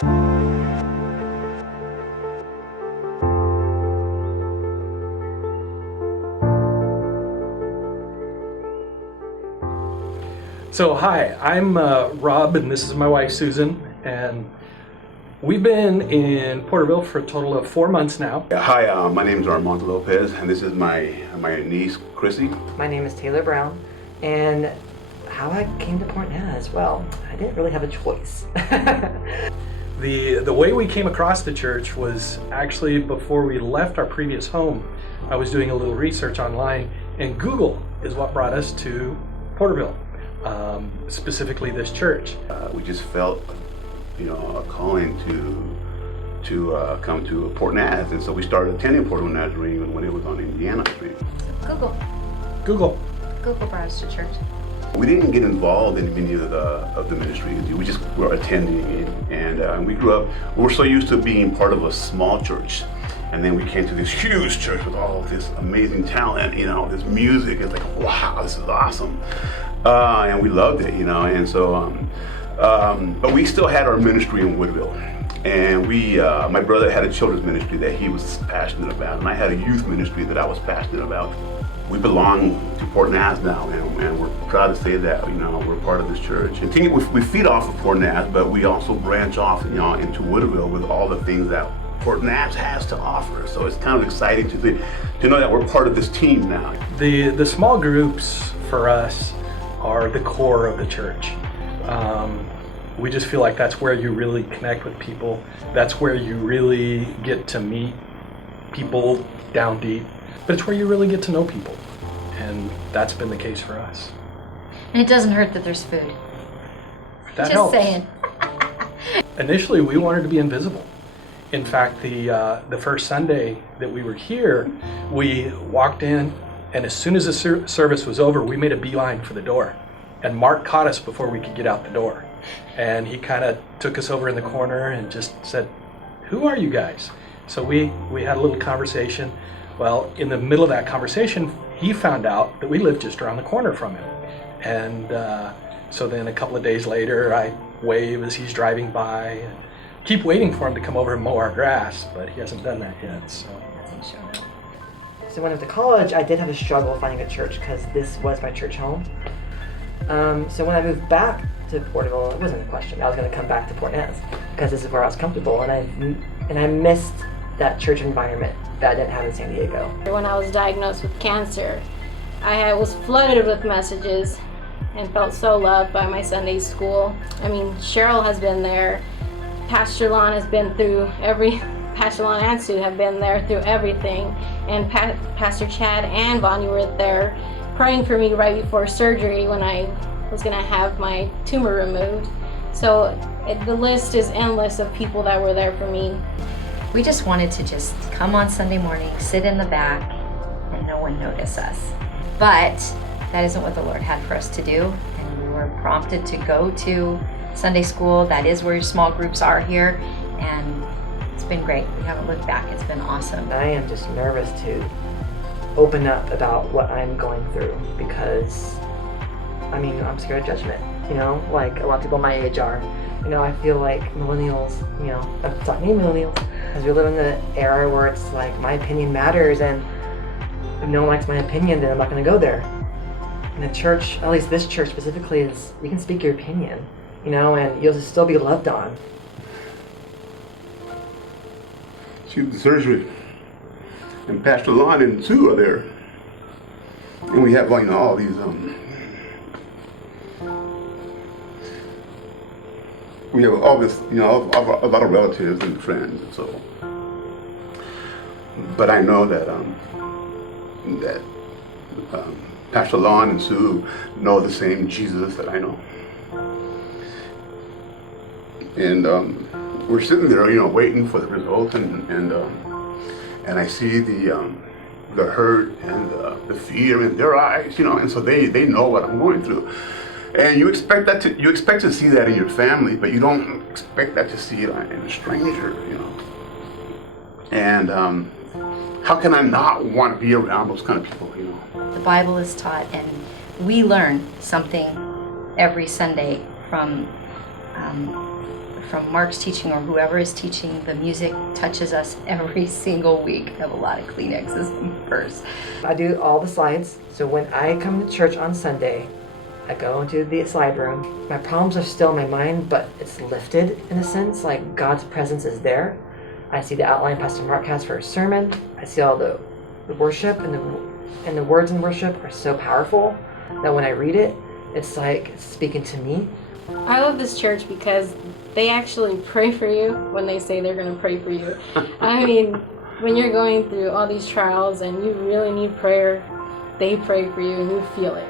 So hi, I'm Rob, and this is my wife Susan, and we've been in Porterville for a total of 4 months now. Hi, my name is Armando Lopez, and this is my niece Chrissy. My name is Taylor Brown, and how I came to Port Naz, well, I didn't really have a choice. The way we came across the church was actually before we left our previous home. I was doing a little research online, and Google is what brought us to Porterville. Specifically this church. We just felt, a calling to come to Port Naz, and so we started attending Porterville Nazarene when it was on Indiana Street. Google brought us to church. We didn't get involved in many of the ministries. We just were attending, and we grew up. We were so used to being part of a small church, and then we came to this huge church with all of this amazing talent. This music. It's like, wow, this is awesome. And we loved it, and so, but we still had our ministry in Woodville. And my brother had a children's ministry that he was passionate about, and I had a youth ministry that I was passionate about. We belong to Port Naz now, and we're proud to say that, we're part of this church. And we feed off of Port Naz, but we also branch off, into Woodville with all the things that Port Naz has to offer. So it's kind of exciting to know that we're part of this team now. The small groups for us are the core of the church. We just feel like that's where you really connect with people. That's where you really get to meet people down deep. But it's where you really get to know people. And that's been the case for us. And it doesn't hurt that there's food. That Just helps. saying. Initially, we wanted to be invisible. In fact, the first Sunday that we were here, we walked in, and as soon as the service was over, we made a beeline for the door. And Mark caught us before we could get out the door. And he kind of took us over in the corner and just said, "Who are you guys?" So we had a little conversation. Well, in the middle of that conversation, he found out that we lived just around the corner from him. And so then a couple of days later, I wave as he's driving by and keep waiting for him to come over and mow our grass, but he hasn't done that yet. So. So when I went to college, I did have a struggle finding a church because this was my church home. So when I moved back to Porterville, it wasn't a question. I was going to come back to Port Naz because this is where I was comfortable, and I missed that church environment that I didn't have in San Diego. When I was diagnosed with cancer, I was flooded with messages and felt so loved by my Sunday school. I mean, Cheryl has been there. Pastor Lon has been through Pastor Lon and Sue have been there through everything. And Pastor Chad and Bonnie were there praying for me right before surgery when I was going to have my tumor removed. So the list is endless of people that were there for me. We just wanted to just come on Sunday morning, sit in the back, and no one notice us. But that isn't what the Lord had for us to do, and we were prompted to go to Sunday school. That is where small groups are here, and it's been great. We haven't looked back. It's been awesome. I am just nervous to open up about what I'm going through because, I'm scared of judgment, like a lot of people my age are. I feel like millennials, I'm talking to you millennials, because we live in the era where it's like my opinion matters, and if no one likes my opinion, then I'm not going to go there. And the church, at least this church specifically, is you can speak your opinion, and you'll still be loved on. She was the surgery, and Pastor Lon and Sue are there, and we have all these we have all this, a lot of relatives and friends, and so. But I know that Pastor Lon and Sue know the same Jesus that I know, and we're sitting there, waiting for the results, and I see the hurt and the fear in their eyes, and so they know what I'm going through. And you expect to see that in your family, but you don't expect that to see it in a stranger, And how can I not want to be around those kind of people, The Bible is taught, and we learn something every Sunday from from Mark's teaching or whoever is teaching, the music touches us every single week. I have a lot of Kleenexes in my purse. I do all the slides. So when I come to church on Sunday, I go into the slide room. My problems are still in my mind, but it's lifted in a sense, like God's presence is there. I see the outline Pastor Mark has for his sermon. I see all the worship, and the words in worship are so powerful that when I read it, it's like it's speaking to me. I love this church because they actually pray for you when they say they're going to pray for you. I mean, when you're going through all these trials and you really need prayer, they pray for you and you feel it.